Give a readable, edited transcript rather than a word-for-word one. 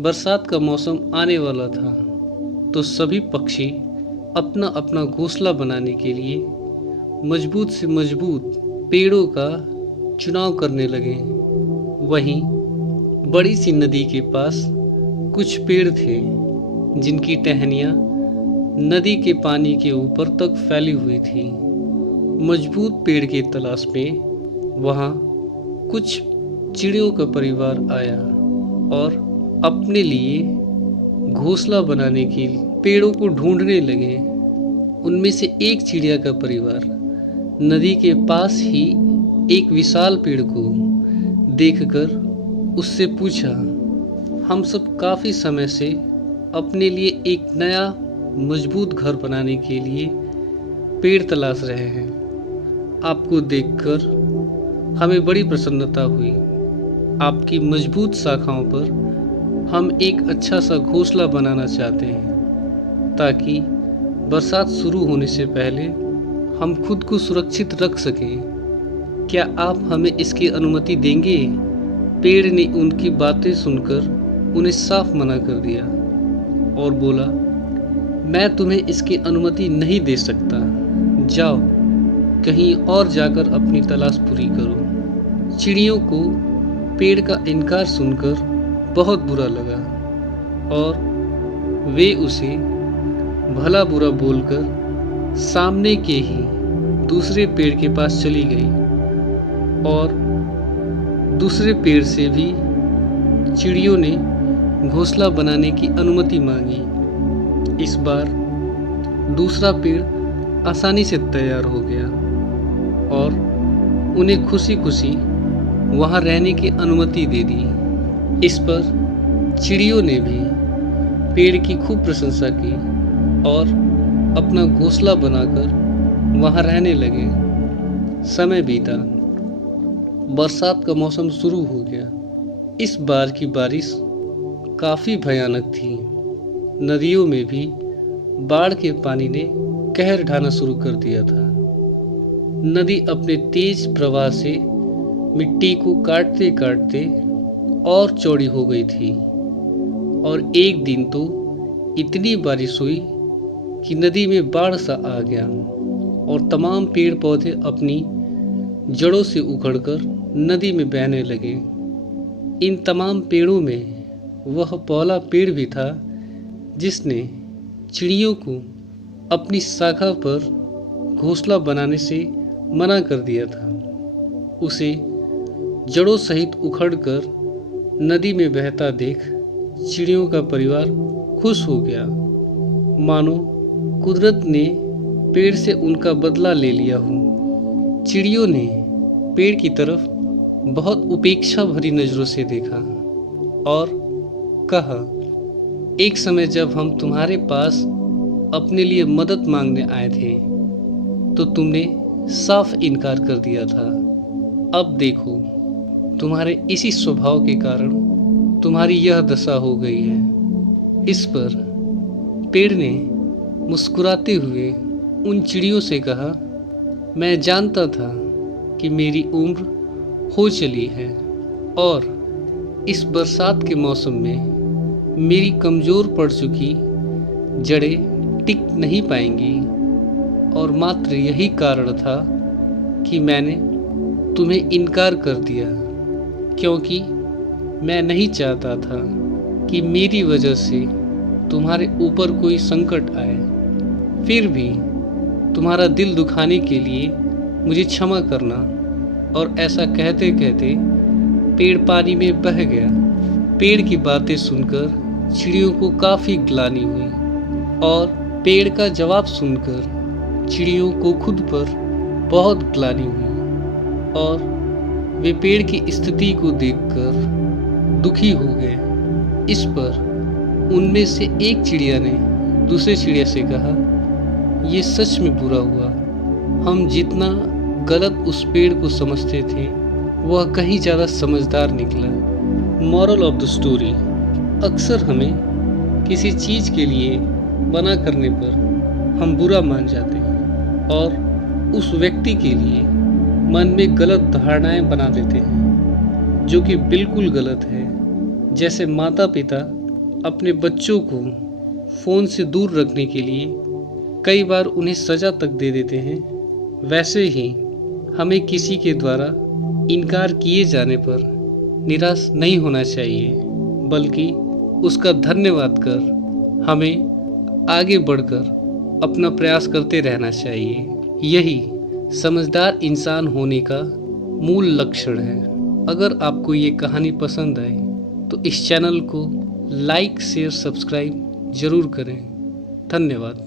बरसात का मौसम आने वाला था, तो सभी पक्षी अपना अपना घोंसला बनाने के लिए मजबूत से मजबूत पेड़ों का चुनाव करने लगे। वहीं बड़ी सी नदी के पास कुछ पेड़ थे जिनकी टहनियाँ नदी के पानी के ऊपर तक फैली हुई थी। मजबूत पेड़ की तलाश में वहाँ कुछ चिड़ियों का परिवार आया और अपने लिए घोंसला बनाने के पेड़ों को ढूंढने लगे। उनमें से एक चिड़िया का परिवार नदी के पास ही एक विशाल पेड़ को देखकर उससे पूछा, हम सब काफ़ी समय से अपने लिए एक नया मजबूत घर बनाने के लिए पेड़ तलाश रहे हैं। आपको देखकर हमें बड़ी प्रसन्नता हुई। आपकी मजबूत शाखाओं पर हम एक अच्छा सा घोंसला बनाना चाहते हैं ताकि बरसात शुरू होने से पहले हम खुद को सुरक्षित रख सकें। क्या आप हमें इसकी अनुमति देंगे? पेड़ ने उनकी बातें सुनकर उन्हें साफ मना कर दिया और बोला, मैं तुम्हें इसकी अनुमति नहीं दे सकता। जाओ, कहीं और जाकर अपनी तलाश पूरी करो। चिड़ियों को पेड़ का इनकार सुनकर बहुत बुरा लगा और वे उसे भला बुरा बोलकर सामने के ही दूसरे पेड़ के पास चली गई और दूसरे पेड़ से भी चिड़ियों ने घोंसला बनाने की अनुमति मांगी। इस बार दूसरा पेड़ आसानी से तैयार हो गया और उन्हें खुशी खुशी वहाँ रहने की अनुमति दे दी। इस पर चिड़ियों ने भी पेड़ की खूब प्रशंसा की और अपना घोंसला बनाकर वहाँ रहने लगे। समय बीता, बरसात का मौसम शुरू हो गया। इस बार की बारिश काफ़ी भयानक थी। नदियों में भी बाढ़ के पानी ने कहर ढाना शुरू कर दिया था। नदी अपने तेज प्रवाह से मिट्टी को काटते काटते और चौड़ी हो गई थी और एक दिन तो इतनी बारिश हुई कि नदी में बाढ़ सा आ गया और तमाम पेड़ पौधे अपनी जड़ों से उखड़कर नदी में बहने लगे। इन तमाम पेड़ों में वह पहला पेड़ भी था जिसने चिड़ियों को अपनी शाखा पर घोंसला बनाने से मना कर दिया था। उसे जड़ों सहित उखड़कर नदी में बहता देख चिड़ियों का परिवार खुश हो गया, मानो कुदरत ने पेड़ से उनका बदला ले लिया हो। चिड़ियों ने पेड़ की तरफ बहुत उपेक्षा भरी नज़रों से देखा और कहा, एक समय जब हम तुम्हारे पास अपने लिए मदद मांगने आए थे तो तुमने साफ इनकार कर दिया था। अब देखो, तुम्हारे इसी स्वभाव के कारण तुम्हारी यह दशा हो गई है। इस पर पेड़ ने मुस्कुराते हुए उन चिड़ियों से कहा, मैं जानता था कि मेरी उम्र हो चली है और इस बरसात के मौसम में मेरी कमज़ोर पड़ चुकी जड़ें टिक नहीं पाएंगी और मात्र यही कारण था कि मैंने तुम्हें इनकार कर दिया, क्योंकि मैं नहीं चाहता था कि मेरी वजह से तुम्हारे ऊपर कोई संकट आए। फिर भी तुम्हारा दिल दुखाने के लिए मुझे क्षमा करना। और ऐसा कहते कहते पेड़ पानी में बह गया। पेड़ की बातें सुनकर चिड़ियों को काफ़ी ग्लानि हुई और पेड़ का जवाब सुनकर चिड़ियों को खुद पर बहुत ग्लानि हुई और वे पेड़ की स्थिति को देखकर दुखी हो गए। इस पर उनमें से एक चिड़िया ने दूसरे चिड़िया से कहा, ये सच में बुरा हुआ। हम जितना गलत उस पेड़ को समझते थे वह कहीं ज़्यादा समझदार निकला। मॉरल ऑफ द स्टोरी, अक्सर हमें किसी चीज़ के लिए मना करने पर हम बुरा मान जाते हैं और उस व्यक्ति के लिए मन में गलत धारणाएं बना देते हैं जो कि बिल्कुल गलत है। जैसे माता पिता अपने बच्चों को फ़ोन से दूर रखने के लिए कई बार उन्हें सज़ा तक दे देते हैं, वैसे ही हमें किसी के द्वारा इनकार किए जाने पर निराश नहीं होना चाहिए, बल्कि उसका धन्यवाद कर हमें आगे बढ़कर अपना प्रयास करते रहना चाहिए। यही समझदार इंसान होने का मूल लक्षण है। अगर आपको ये कहानी पसंद आए तो इस चैनल को लाइक, शेयर, सब्सक्राइब ज़रूर करें। धन्यवाद।